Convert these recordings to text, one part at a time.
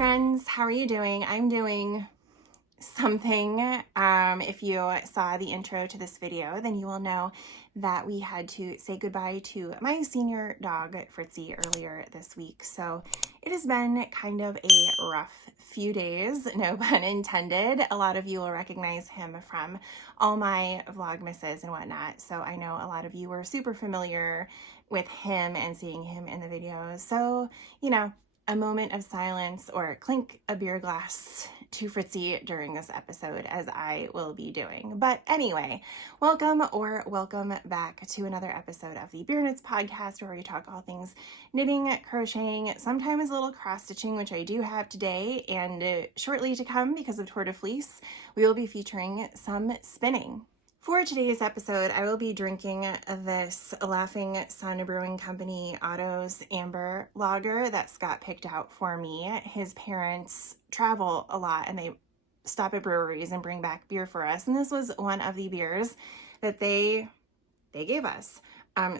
friends, how are you doing? I'm doing something. If you saw the intro to this video, then you will know that we had to say goodbye to my senior dog, Fritzy, earlier this week. So it has been kind of a rough few days, no pun intended. A lot of you will recognize him from all my Vlogmases and whatnot. So I know a lot of you were super familiar with him and seeing him in the videos. So, a moment of silence or clink a beer glass to Fritzy during this episode, as I will be doing. But anyway, welcome back to another episode of the Beer Knits podcast, where we talk all things knitting, crocheting, sometimes a little cross stitching, which I do have today, and shortly to come because of Tour de Fleece, we will be featuring some spinning. For today's episode, I will be drinking this Laughing Sun Brewing Company Otto's Amber Lager that Scott picked out for me. His parents travel a lot and they stop at breweries and bring back beer for us. And this was one of the beers that they gave us.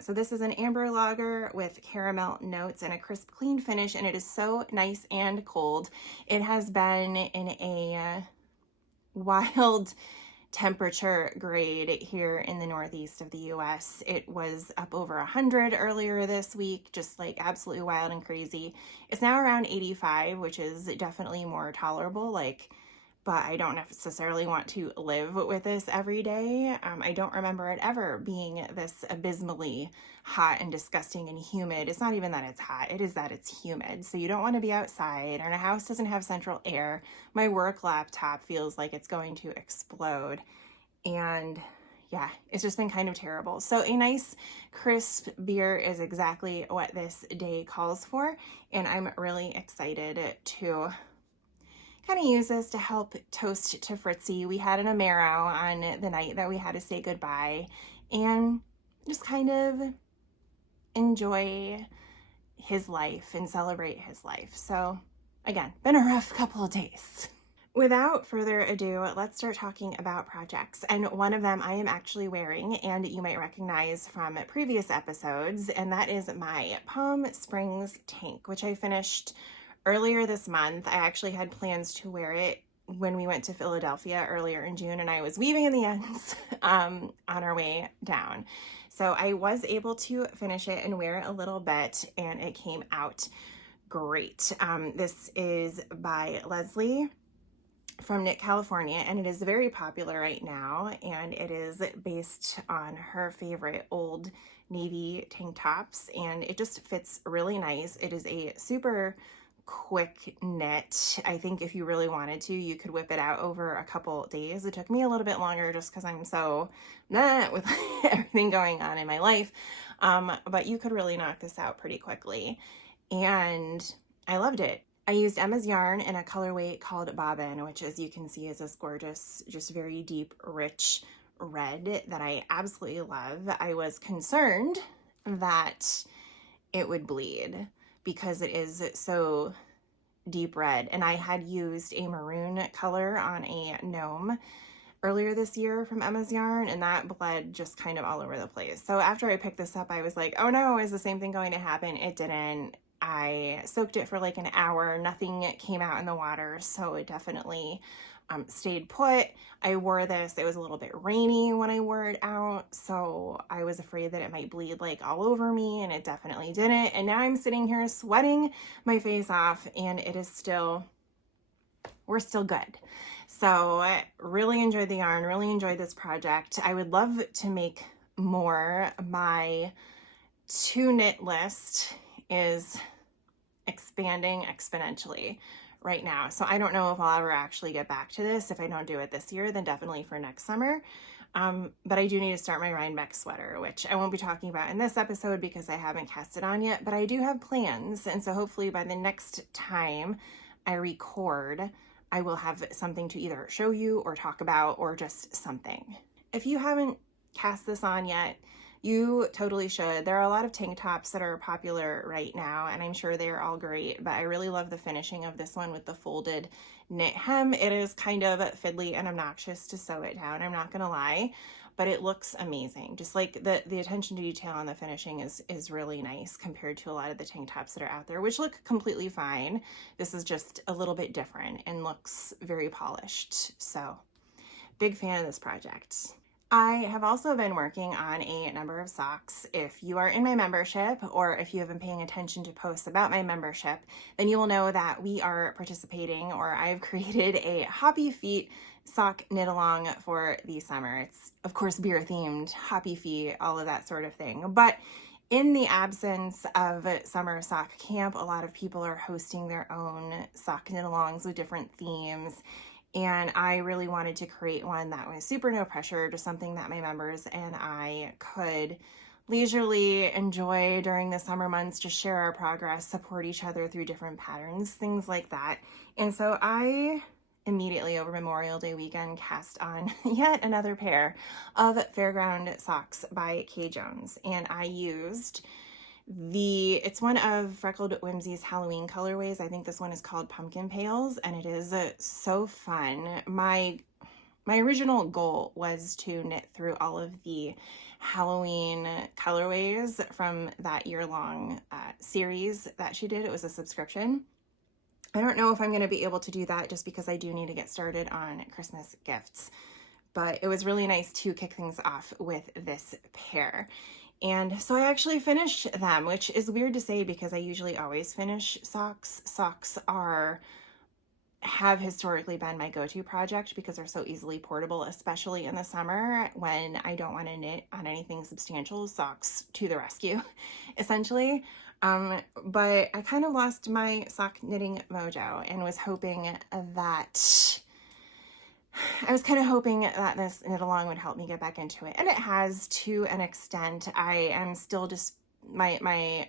So this is an amber lager with caramel notes and a crisp, clean finish, and it is so nice and cold. It has been in a wild temperature grade here in the northeast of the US. It was up over 100 earlier this week, just like absolutely wild and crazy. It's now around 85, which is definitely more tolerable, but I don't necessarily want to live with this every day. I don't remember it ever being this abysmally hot and disgusting and humid. It's not even that it's hot, it is that it's humid. So you don't want to be outside, and a house doesn't have central air. My work laptop feels like it's going to explode. And yeah, it's just been kind of terrible. So a nice crisp beer is exactly what this day calls for. And I'm really excited to kind of use this to help toast to Fritzy. We had an Amaro on the night that we had to say goodbye, and just kind of enjoy his life and celebrate his life. So again, been a rough couple of days. Without further ado, let's start talking about projects. And one of them I am actually wearing, and you might recognize from previous episodes, and that is my Palm Springs tank, which I finished earlier this month. I actually had plans to wear it when we went to Philadelphia earlier in June, and I was weaving in the ends on our way down. So I was able to finish it and wear it a little bit, and it came out great. This is by Leslie from Knit California, and it is very popular right now, and it is based on her favorite old navy tank tops, and it just fits really nice. It is a super quick knit. I think if you really wanted to, you could whip it out over a couple days. It took me a little bit longer just because I'm so with everything going on in my life, but you could really knock this out pretty quickly, and I loved it. I used Emma's yarn in a colorway called Bobbin, which, as you can see, is this gorgeous, just very deep, rich red that I absolutely love. I was concerned that it would bleed because it is so deep red, and I had used a maroon color on a gnome earlier this year from Emma's yarn, and that bled just kind of all over the place. So after I picked this up, I was like, oh no, is the same thing going to happen? It didn't. I soaked it for like an hour. Nothing came out in the water, so it definitely stayed put. I wore this. It was a little bit rainy when I wore it out, so I was afraid that it might bleed like all over me, and it definitely didn't. And now I'm sitting here sweating my face off, and it is still, we're still good. So I really enjoyed the yarn, really enjoyed this project. I would love to make more. My to knit list is expanding exponentially right now. So I don't know if I'll ever actually get back to this. If I don't do it this year, then definitely for next summer. But I do need to start my Rhinebeck sweater, which I won't be talking about in this episode because I haven't cast it on yet, but I do have plans. And so hopefully by the next time I record, I will have something to either show you or talk about, or just something. If you haven't cast this on yet, you totally should. There are a lot of tank tops that are popular right now, and I'm sure they're all great, but I really love the finishing of this one with the folded knit hem. It is kind of fiddly and obnoxious to sew it down, I'm not gonna lie, but it looks amazing. Just like the attention to detail on the finishing is really nice compared to a lot of the tank tops that are out there, which look completely fine. This is just a little bit different and looks very polished. So big fan of this project. I have also been working on a number of socks. If you are in my membership, or if you have been paying attention to posts about my membership, then you will know that we are participating, or I've created a Hoppy Feet sock knit along for the summer. It's of course beer themed, Hoppy Feet, all of that sort of thing. But in the absence of summer sock camp, a lot of people are hosting their own sock knit alongs with different themes. And I really wanted to create one that was super no pressure, just something that my members and I could leisurely enjoy during the summer months, just share our progress, support each other through different patterns, things like that. And so I immediately over Memorial Day weekend cast on yet another pair of Fairground Socks by Kay Jones. And I used it's one of Freckled Whimsy's Halloween colorways. I think this one is called Pumpkin Pails, and it is so fun. My original goal was to knit through all of the Halloween colorways from that year-long series that she did. It was a subscription. I don't know if I'm going to be able to do that just because I do need to get started on Christmas gifts, but it was really nice to kick things off with this pair. And so I actually finished them, which is weird to say because I usually always finish socks. Socks have historically been my go-to project because they're so easily portable, especially in the summer when I don't want to knit on anything substantial. Socks to the rescue, essentially. But I kind of lost my sock knitting mojo and was hoping that this knit along would help me get back into it. And it has to an extent. I am still just, my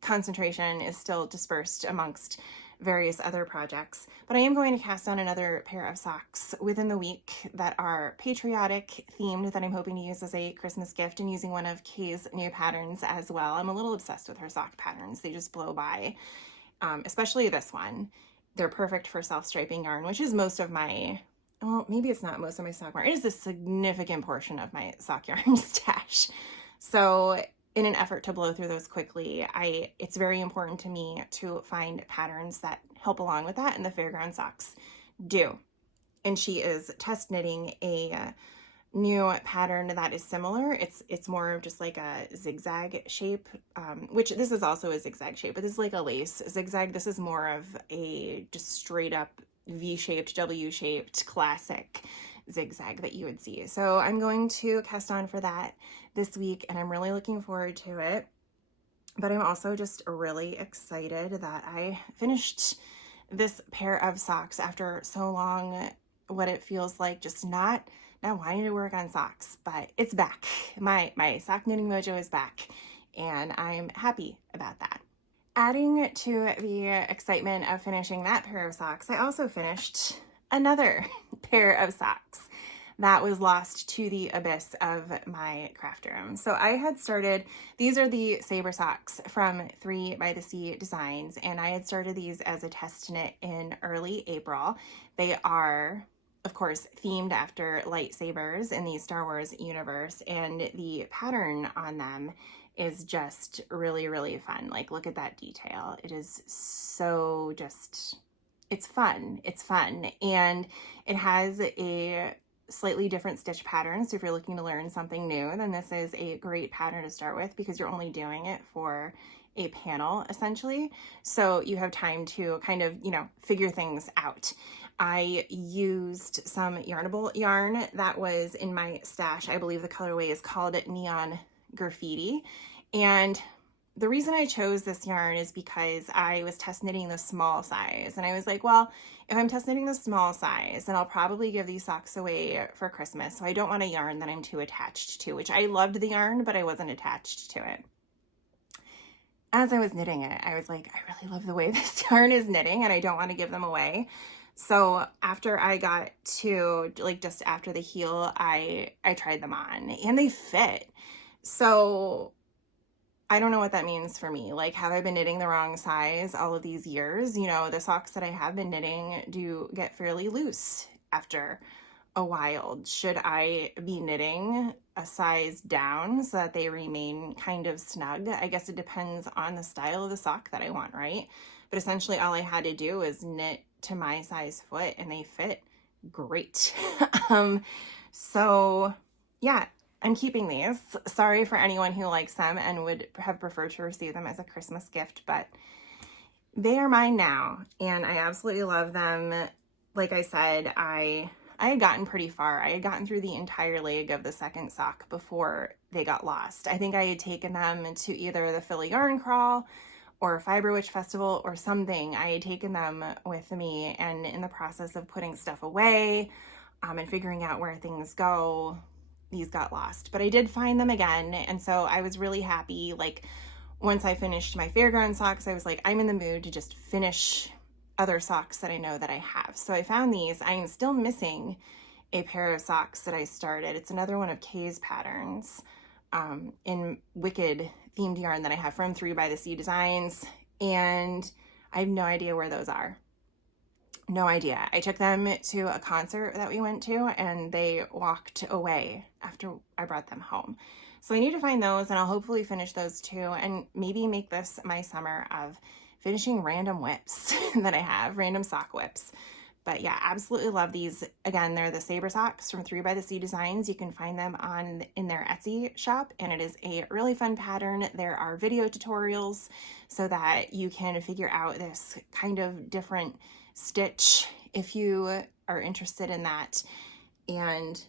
concentration is still dispersed amongst various other projects. But I am going to cast on another pair of socks within the week that are patriotic themed that I'm hoping to use as a Christmas gift, and using one of Kay's new patterns as well. I'm a little obsessed with her sock patterns. They just blow by, especially this one. They're perfect for self-striping yarn, which is most of my, well, maybe it's not most of my sock yarn. It is a significant portion of my sock yarn stash. So in an effort to blow through those quickly, it's very important to me to find patterns that help along with that, and the Fairground Socks do. And she is test knitting a new pattern that is similar. It's more of just like a zigzag shape, which this is also a zigzag shape, but this is like a lace zigzag. This is more of a just straight up V-shaped, W-shaped classic zigzag that you would see. So I'm going to cast on for that this week, and I'm really looking forward to it. But I'm also just really excited that I finished this pair of socks after so long, what it feels like just not wanting to work on socks, but it's back. My sock knitting mojo is back, and I'm happy about that. Adding to the excitement of finishing that pair of socks, I also finished another pair of socks that was lost to the abyss of my craft room. So I had started, these are the Saber Socks from 3 by the Sea Designs, and I had started these as a test knit in early April. They are, of course, themed after lightsabers in the Star Wars universe, and the pattern on them is just really, really fun. Like, look at that detail. It is so just, it's fun. It's fun. And it has a slightly different stitch pattern. So if you're looking to learn something new, then this is a great pattern to start with because you're only doing it for a panel essentially. So you have time to kind of, figure things out. I used some Yarnable yarn that was in my stash. I believe the colorway is called Neon Graffiti. And the reason I chose this yarn is because I was test knitting the small size, and I was like, well, if I'm test knitting the small size, then I'll probably give these socks away for Christmas. So I don't want a yarn that I'm too attached to, which I loved the yarn, but I wasn't attached to it. As I was knitting it, I was like, I really love the way this yarn is knitting, and I don't want to give them away. So after I got to just after the heel, I tried them on, and they fit. So I don't know what that means for me. Like, have I been knitting the wrong size all of these years? The socks that I have been knitting do get fairly loose after a while. Should I be knitting a size down so that they remain kind of snug? I guess it depends on the style of the sock that I want, right? But essentially all I had to do is knit to my size foot and they fit great. So yeah, I'm keeping these. Sorry for anyone who likes them and would have preferred to receive them as a Christmas gift, but they are mine now and I absolutely love them. Like I said, I had gotten pretty far. I had gotten through the entire leg of the second sock before they got lost. I think I had taken them to either the Philly Yarn Crawl or Fiber Witch Festival or something. I had taken them with me, and in the process of putting stuff away and figuring out where things go, these got lost. But I did find them again, and so I was really happy. Like, once I finished my Fairground socks, I was like, I'm in the mood to just finish other socks that I know that I have. So I found these. I am still missing a pair of socks that I started. It's another one of Kay's patterns in Wicked themed yarn that I have from 3 by the Sea Designs, and I have no idea where those are. No idea. I took them to a concert that we went to and they walked away after I brought them home. So I need to find those, and I'll hopefully finish those too, and maybe make this my summer of finishing random whips that I have, random sock whips. But yeah, absolutely love these. Again, they're the Saber Socks from 3 by the Sea Designs. You can find them in their Etsy shop, and it is a really fun pattern. There are video tutorials so that you can figure out this kind of different stitch if you are interested in that. And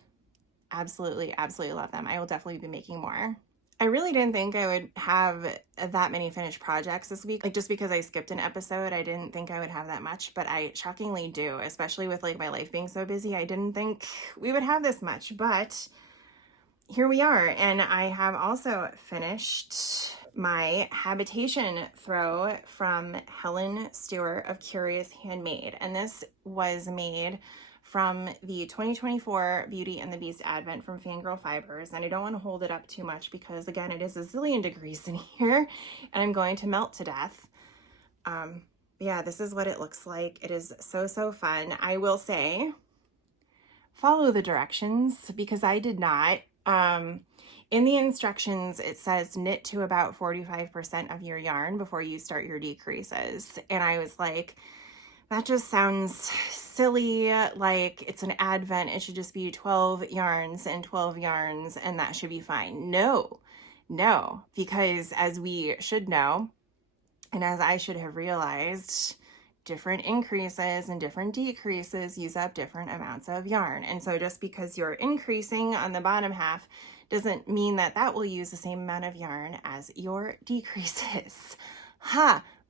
absolutely, absolutely love them. I will definitely be making more. I really didn't think I would have that many finished projects this week. Like, just because I skipped an episode, I didn't think I would have that much, but I shockingly do, especially with like my life being so busy. I didn't think we would have this much, but here we are. And I have also finished my habitation throw from Helen Stewart of Curious Handmade. And this was made from the 2024 Beauty and the Beast Advent from Fangirl Fibers. And I don't want to hold it up too much because, again, it is a zillion degrees in here and I'm going to melt to death. Yeah, this is what it looks like. It is so, so fun. I will say, follow the directions because I did not. In the instructions, it says knit to about 45% of your yarn before you start your decreases. And I was like, that just sounds silly. Like, it's an advent. It should just be 12 yarns and 12 yarns and that should be fine. No, because as we should know, and as I should have realized, different increases and different decreases use up different amounts of yarn. And so just because you're increasing on the bottom half doesn't mean that that will use the same amount of yarn as your decreases.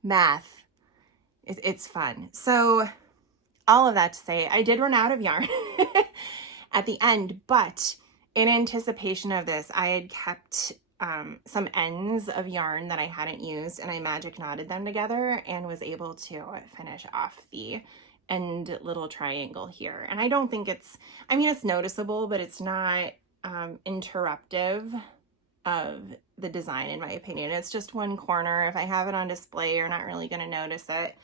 Math. It's fun. So all of that to say, I did run out of yarn at the end, but in anticipation of this, I had kept some ends of yarn that I hadn't used, and I magic knotted them together and was able to finish off the end little triangle here. And I don't think it's noticeable, but it's not interruptive of the design, in my opinion. It's just one corner. If I have it on display, you're not really going to notice it.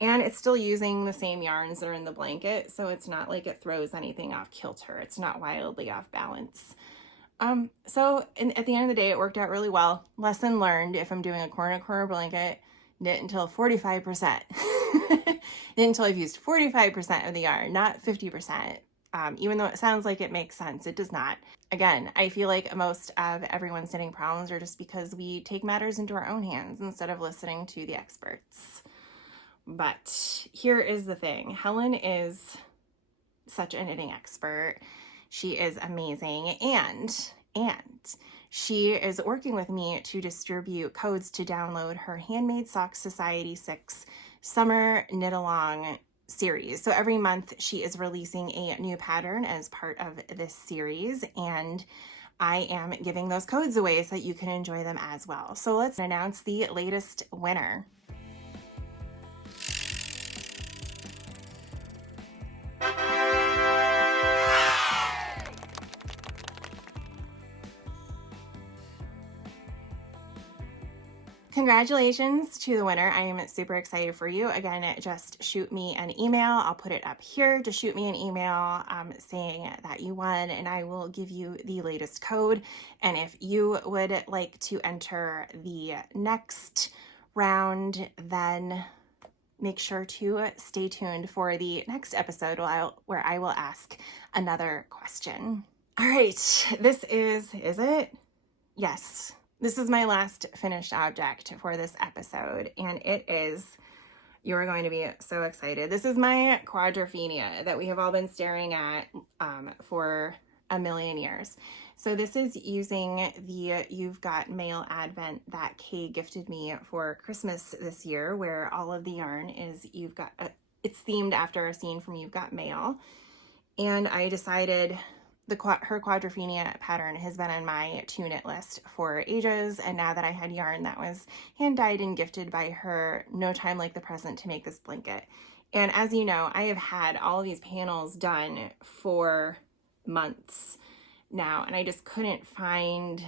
And it's still using the same yarns that are in the blanket, so it's not like it throws anything off kilter. It's not wildly off balance. So at the end of the day, it worked out really well. Lesson learned: if I'm doing a corner blanket, knit until 45%. Knit until I've used 45% of the yarn, not 50%. Even though it sounds like it makes sense, it does not. Again, I feel like most of everyone's knitting problems are just because we take matters into our own hands instead of listening to the experts. But here is the thing. Helen is such a knitting expert. She is amazing. And she is working with me to distribute codes to download her Handmade Socks Society 6 Summer Knit Along series. So every month she is releasing a new pattern as part of this series, and I am giving those codes away so that you can enjoy them as well. So let's announce the latest winner. Congratulations to the winner. I am super excited for you. Again, just shoot me an email. I'll put it up here. Just shoot me an email saying that you won, and I will give you the latest code. And if you would like to enter the next round, then make sure to stay tuned for the next episode where I will ask another question. All right, this is it? Yes. This is my last finished object for this episode, and it is, you're going to be so excited. This is my Quadrophenia that we have all been staring at for a million years. So this is using the You've Got Mail Advent that Kay gifted me for Christmas this year, where all of the yarn is it's themed after a scene from You've Got Mail. And I decided her Quadrophenia pattern has been on my to knit list for ages, and now that I had yarn that was hand dyed and gifted by her, no time like the present to make this blanket. And as you know, I have had all of these panels done for months now, and I just couldn't find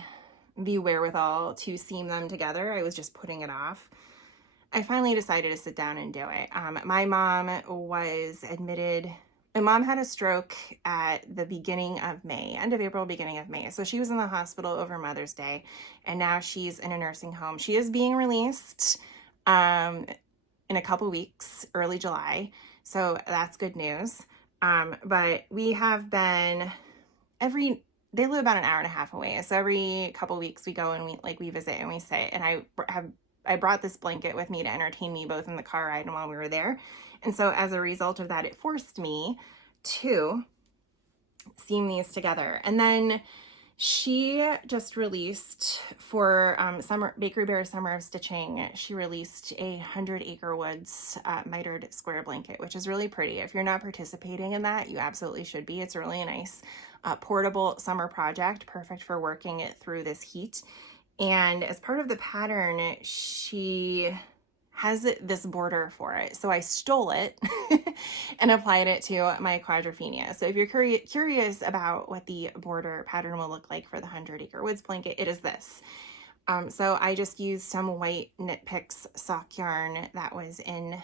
the wherewithal to seam them together. I was just putting it off. I finally decided to sit down and do it. My mom had a stroke at the beginning of May, end of April, beginning of May. So she was in the hospital over Mother's Day, and now she's in a nursing home. She is being released in a couple weeks, early July. So that's good news. But we have been they live about an hour and a half away. So every couple weeks we go and we visit and we sit, and I brought this blanket with me to entertain me both in the car ride and while we were there. And so as a result of that, it forced me to seam these together. And then she just released for Bakery Bear Summer of Stitching, she released a 100 Acre Woods mitered square blanket, which is really pretty. If you're not participating in that, you absolutely should be. It's a really nice portable summer project, perfect for working it through this heat. And as part of the pattern, she has this border for it. So I stole it and applied it to my Quadrophenia. So if you're curious about what the border pattern will look like for the 100 Acre Woods blanket, it is this. So I just used some white Knit Picks sock yarn that was in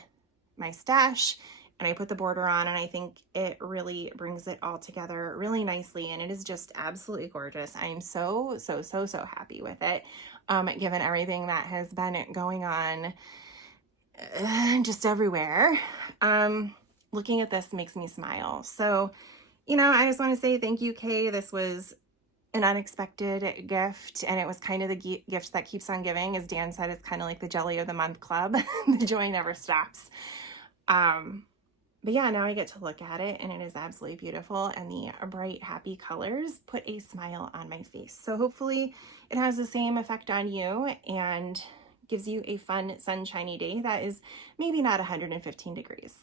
my stash, and I put the border on, and I think it really brings it all together really nicely, and it is just absolutely gorgeous. I am so happy with it, given everything that has been going on just everywhere. Looking at this makes me smile. So, I just want to say thank you, Kay. This was an unexpected gift, and it was kind of the gift that keeps on giving. As Dan said, it's kind of like the Jelly of the Month Club. The joy never stops. But yeah, now I get to look at it, and it is absolutely beautiful, and the bright, happy colors put a smile on my face. So hopefully it has the same effect on you and gives you a fun, sunshiny day that is maybe not 115 degrees.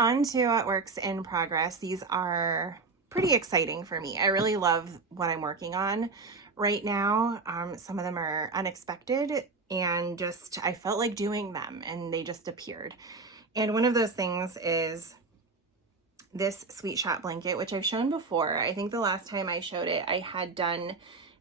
On to works in progress. These are pretty exciting for me. I really love what I'm working on right now. Some of them are unexpected, and I felt like doing them, and they just appeared. And one of those things is this Sweet Shop blanket, which I've shown before. I think the last time I showed it, I had done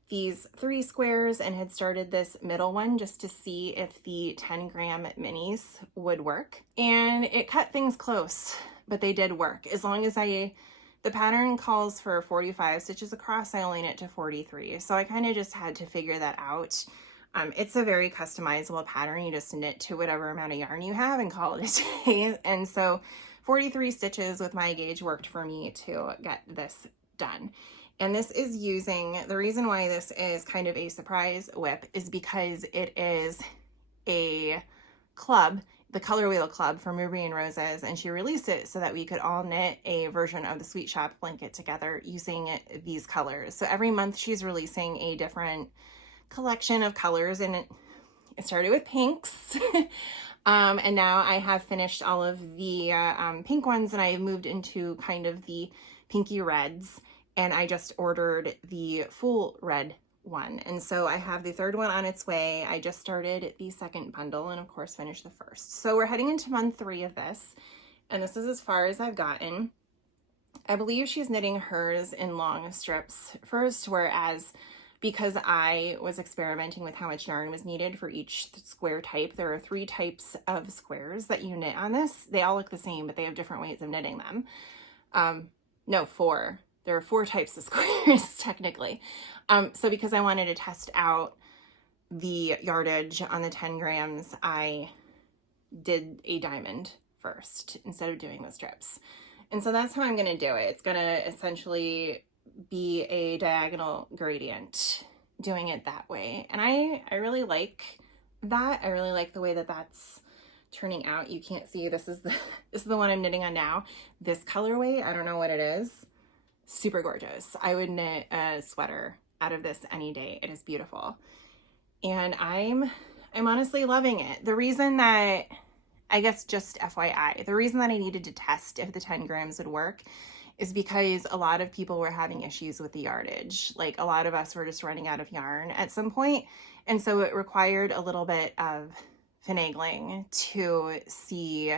these 3 squares and had started this middle one just to see if the 10-gram minis would work. And it cut things close, but they did work. As long as the pattern calls for 45 stitches across, I only knit to 43. So I kind of just had to figure that out. It's a very customizable pattern. You just knit to whatever amount of yarn you have and call it a day. And so 43 stitches with my gauge worked for me to get this done. And this is the reason why this is kind of a surprise whip is because it is a club, the Color Wheel Club from Ruby and Roses, and she released it so that we could all knit a version of the Sweet Shop blanket together using these colors. So every month she's releasing a different collection of colors, and it started with pinks. And now I have finished all of the pink ones, and I have moved into kind of the pinky reds, and I just ordered the full red one. And so I have the 3rd one on its way. I just started the 2nd bundle and of course finished the 1st. So we're heading into month 3 of this, and this is as far as I've gotten. I believe she's knitting hers in long strips first, whereas because I was experimenting with how much yarn was needed for each square type. There are 3 types of squares that you knit on this. They all look the same, but they have different ways of knitting them. No, 4. There are 4 types of squares technically. So because I wanted to test out the yardage on the 10 grams, I did a diamond first instead of doing the strips. And so that's how I'm going to do it. It's going to essentially be a diagonal gradient doing it that way. And I really like that. I really like the way that that's turning out. You can't see, this is the one I'm knitting on now. This colorway, I don't know what it is. Super gorgeous. I would knit a sweater out of this any day. It is beautiful. And I'm honestly loving it. The reason that, I guess just FYI, the reason that I needed to test if the 10 grams would work is because a lot of people were having issues with the yardage. Like a lot of us were just running out of yarn at some point. And so it required a little bit of finagling to see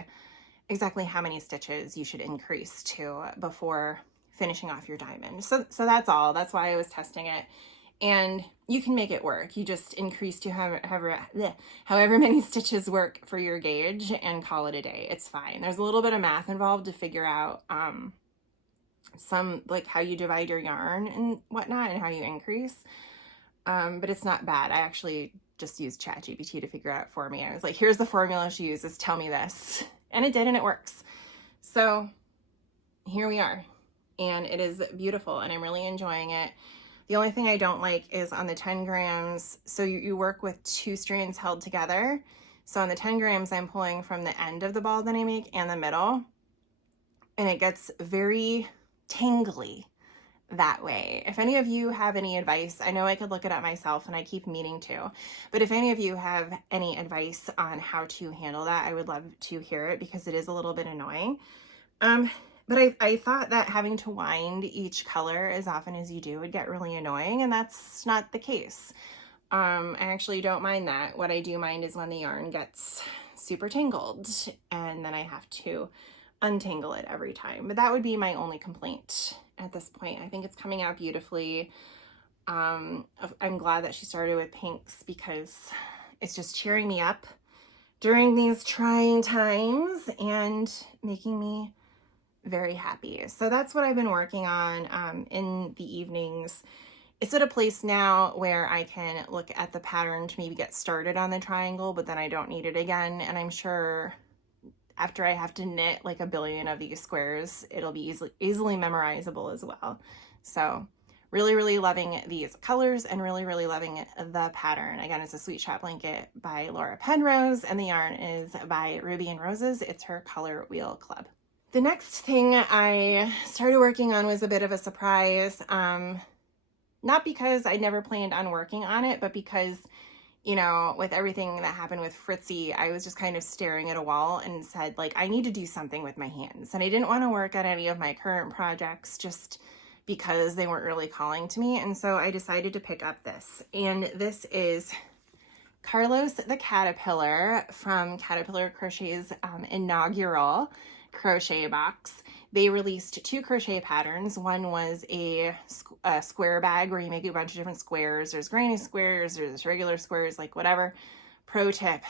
exactly how many stitches you should increase to before finishing off your diamond. So that's all. That's why I was testing it. And you can make it work. You just increase to however many stitches work for your gauge and call it a day. It's fine. There's a little bit of math involved to figure out some, like how you divide your yarn and whatnot and how you increase. But it's not bad. I actually just used ChatGPT to figure it out for me. I was like, here's the formula she uses. Tell me this. And it did, and it works. So here we are. And it is beautiful, and I'm really enjoying it. The only thing I don't like is on the 10 grams, so you work with 2 strands held together. So on the 10 grams, I'm pulling from the end of the ball that I make and the middle, and it gets very tangly that way. If any of you have any advice, I know I could look it up myself and I keep meaning to, but if any of you have any advice on how to handle that, I would love to hear it because it is a little bit annoying. But I thought that having to wind each color as often as you do would get really annoying, and that's not the case. I actually don't mind that. What I do mind is when the yarn gets super tangled and then I have to untangle it every time. But that would be my only complaint at this point. I think it's coming out beautifully. I'm glad that she started with pinks because it's just cheering me up during these trying times and making me very happy. So that's what I've been working on in the evenings. It's at a place now where I can look at the pattern to maybe get started on the triangle, but then I don't need it again. And I'm sure after I have to knit like a billion of these squares, it'll be easily memorizable as well. So really, really loving these colors and really, really loving the pattern. Again, it's a Sweet Shop Blanket by Laura Penrose, and the yarn is by Ruby and Roses. It's her Color Wheel Club. The next thing I started working on was a bit of a surprise, not because I never planned on working on it, but because, you know, with everything that happened with Fritzy, I was just kind of staring at a wall and said, like, I need to do something with my hands. And I didn't want to work on any of my current projects just because they weren't really calling to me. And so I decided to pick up this. And this is Carlos the Caterpillar from Caterpillar Crochet's inaugural crochet box. They released 2 crochet patterns. One was a square bag where you make a bunch of different squares. There's granny squares, there's regular squares, like whatever. Pro tip,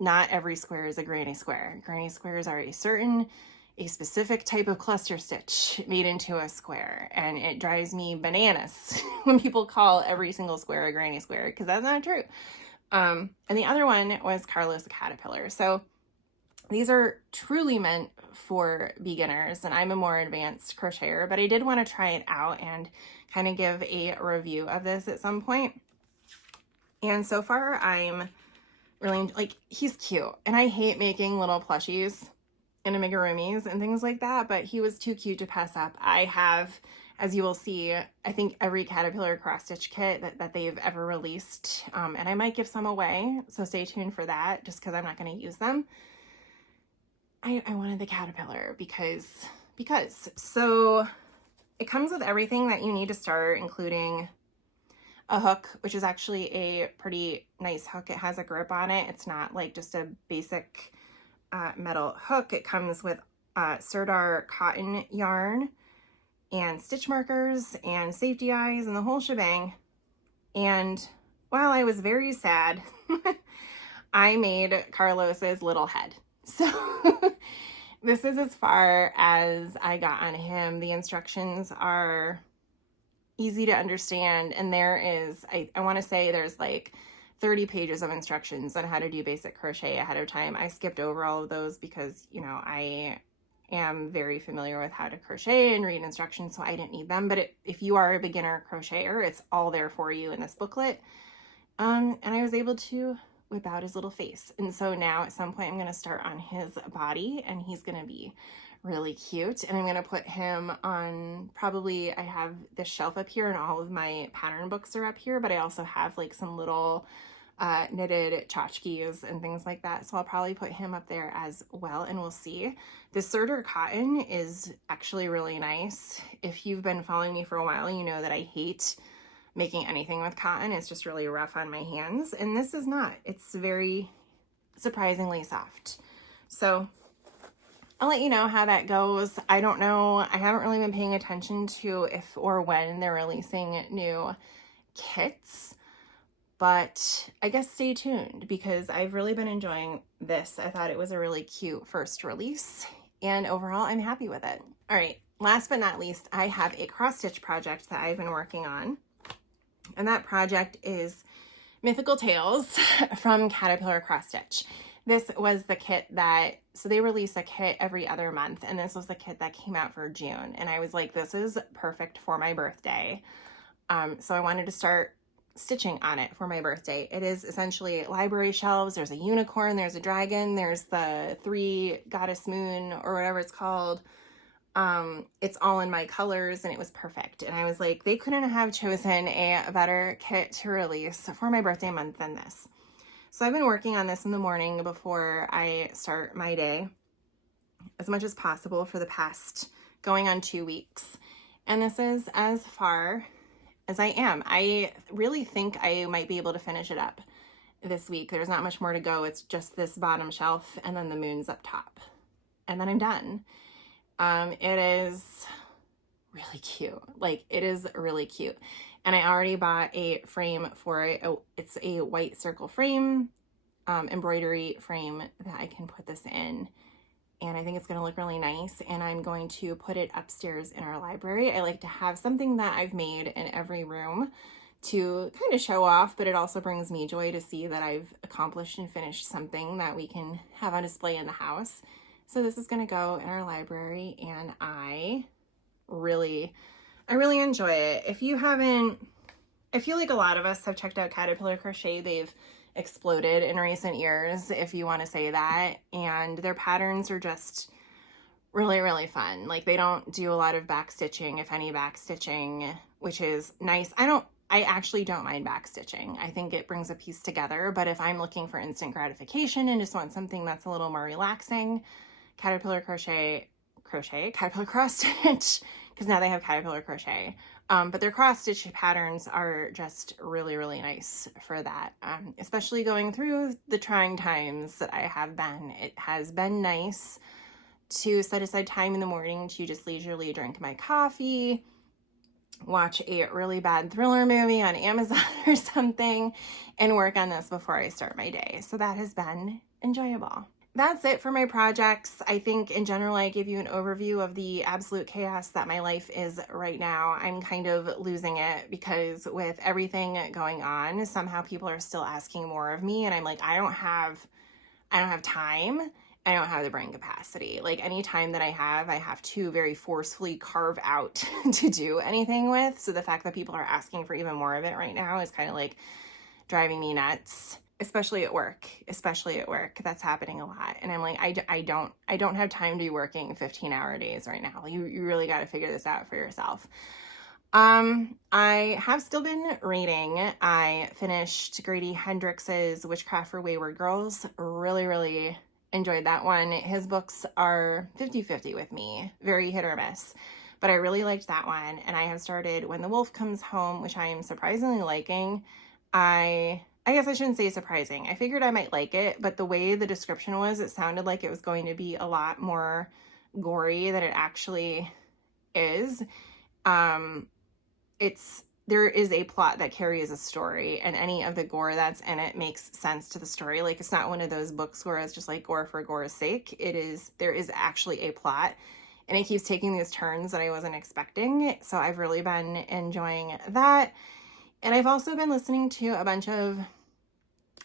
not every square is a granny square. Granny squares are a specific type of cluster stitch made into a square, and it drives me bananas when people call every single square a granny square, because that's not true. And the other one was Carlos the Caterpillar. So these are truly meant for beginners, and I'm a more advanced crocheter, but I did want to try it out and kind of give a review of this at some point. And so far I'm really, like, he's cute, and I hate making little plushies and amigurumis and things like that, but he was too cute to pass up. I have, as you will see, I think every Caterpillar cross stitch kit that they've ever released, and I might give some away, so stay tuned for that, just because I'm not going to use them. I wanted the Caterpillar because. So it comes with everything that you need to start, including a hook, which is actually a pretty nice hook. It has a grip on it. It's not like just a basic metal hook. It comes with Sirdar cotton yarn and stitch markers and safety eyes and the whole shebang. And while I was very sad, I made Carlos's little head. So this is as far as I got on him. The instructions are easy to understand, and there is, I want to say there's like 30 pages of instructions on how to do basic crochet ahead of time. I skipped over all of those because, you know, I am very familiar with how to crochet and read instructions, so I didn't need them. But if you are a beginner crocheter, it's all there for you in this booklet. And I was able to whip out his little face. And so now at some point I'm going to start on his body, and he's going to be really cute. And I'm going to put him on, probably, I have this shelf up here and all of my pattern books are up here, but I also have like some little knitted tchotchkes and things like that. So I'll probably put him up there as well, and we'll see. The Serter cotton is actually really nice. If you've been following me for a while, you know that I hate making anything with cotton. It's just really rough on my hands, and this is not. It's very surprisingly soft. So I'll let you know how that goes. I don't know. I haven't really been paying attention to if or when they're releasing new kits, but I guess stay tuned because I've really been enjoying this. I thought it was a really cute first release, and overall I'm happy with it. All right, last but not least, I have a cross stitch project that I've been working on, and that project is Mythical Tales from Caterpillar Cross Stitch. This was the kit that, so they release a kit every other month, and this was the kit that came out for June, and I was like, this is perfect for my birthday. So I wanted to start stitching on it for my birthday. It is essentially library shelves. There's a unicorn, there's a dragon, there's the 3 goddess moon or whatever it's called. It's all in my colors, and it was perfect. And I was like, they couldn't have chosen a better kit to release for my birthday month than this. So I've been working on this in the morning before I start my day as much as possible for the past going on 2 weeks. And this is as far as I am. I really think I might be able to finish it up this week. There's not much more to go. It's just this bottom shelf and then the moons up top. And then I'm done. It is really cute. Like, it is really cute. And I already bought a frame for it. It's a white circle frame, embroidery frame that I can put this in. And I think it's going to look really nice. And I'm going to put it upstairs in our library. I like to have something that I've made in every room to kind of show off, but it also brings me joy to see that I've accomplished and finished something that we can have on display in the house. So this is going to go in our library, and I really enjoy it. If you haven't, I feel like a lot of us have checked out Caterpillar Crochet. They've exploded in recent years, if you want to say that, and their patterns are just really fun. Like, they don't do a lot of back stitching, if any back stitching, which is nice. I actually don't mind back stitching. I think it brings a piece together, but if I'm looking for instant gratification and just want something that's a little more relaxing, Caterpillar Cross Stitch, because now they have Caterpillar Crochet. But their cross stitch patterns are just really nice for that, especially going through the trying times that I have been. It has been nice to set aside time in the morning to just leisurely drink my coffee, watch a really bad thriller movie on Amazon or something, and work on this before I start my day. So that has been enjoyable. That's it for my projects. I think in general, I give you an overview of the absolute chaos that my life is right now. I'm kind of losing it because with everything going on, somehow people are still asking more of me. And I'm like, I don't have time. I don't have the brain capacity. Like, any time that I have to very forcefully carve out to do anything with. So the fact that people are asking for even more of it right now is kind of like driving me nuts. Especially at work, that's happening a lot. And I'm like, I don't have time to be working 15-hour days right now. You really got to figure this out for yourself. I have still been reading. I finished Grady Hendrix's Witchcraft for Wayward Girls. Really enjoyed that one. His books are 50-50 with me, very hit or miss, but I really liked that one. And I have started When the Wolf Comes Home, which I am surprisingly liking. I guess I shouldn't say surprising. I figured I might like it, but the way the description was, it sounded like it was going to be a lot more gory than it actually is. It's there is a plot that carries a story, and any of the gore that's in it makes sense to the story. Like, it's not one of those books where it's just like gore for gore's sake. There is actually a plot, and it keeps taking these turns that I wasn't expecting. So I've really been enjoying that. And I've also been listening to a bunch of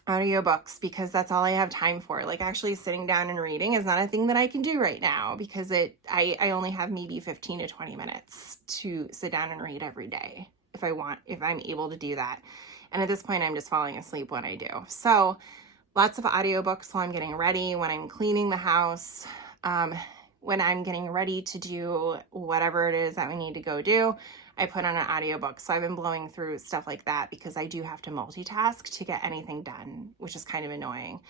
audiobooks because that's all I have time for. Like, actually sitting down and reading is not a thing that I can do right now because I only have maybe 15 to 20 minutes to sit down and read every day if I'm able to do that. And at this point, I'm just falling asleep when I do. So lots of audiobooks while I'm getting ready, when I'm cleaning the house, when I'm getting ready to do whatever it is that we need to go do, I put on an audiobook. So I've been blowing through stuff like that because I do have to multitask to get anything done, which is kind of annoying.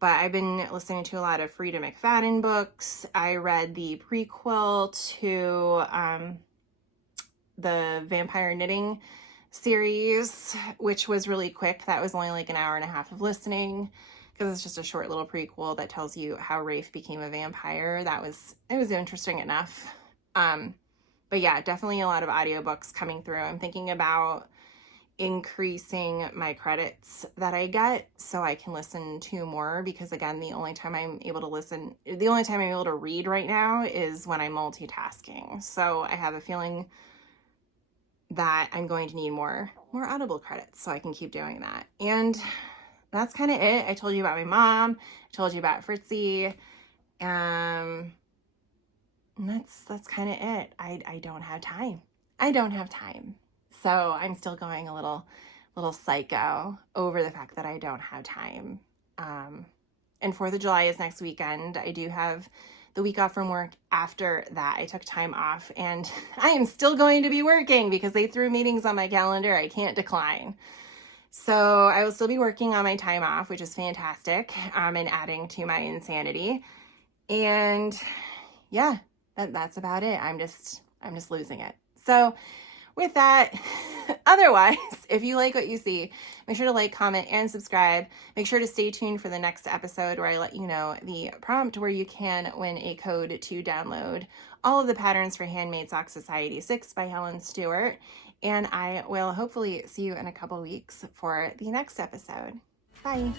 But I've been listening to a lot of Frida McFadden books. I read the prequel to the Vampire Knitting series, which was really quick. That was only like an hour and a half of listening because it's just a short little prequel that tells you how Rafe became a vampire. It was interesting enough. But yeah, definitely a lot of audiobooks coming through. I'm thinking about increasing my credits that I get so I can listen to more, because again, the only time I'm able to read right now is when I'm multitasking. So I have a feeling that I'm going to need more Audible credits so I can keep doing that. And that's kind of it. I told you about my mom. I told you about Fritzy. And that's kind of it. I don't have time. I don't have time. So I'm still going a little psycho over the fact that I don't have time. And 4th of July is next weekend. I do have the week off from work after that. I took time off, and I am still going to be working because they threw meetings on my calendar I can't decline. So I will still be working on my time off, which is fantastic, and adding to my insanity. And yeah, that's about it. I'm just losing it. So with that, otherwise, if you like what you see, make sure to like, comment, and subscribe. Make sure to stay tuned for the next episode where I let you know the prompt where you can win a code to download all of the patterns for Handmade Sock Society 6 by Helen Stewart. And I will hopefully see you in a couple weeks for the next episode. Bye.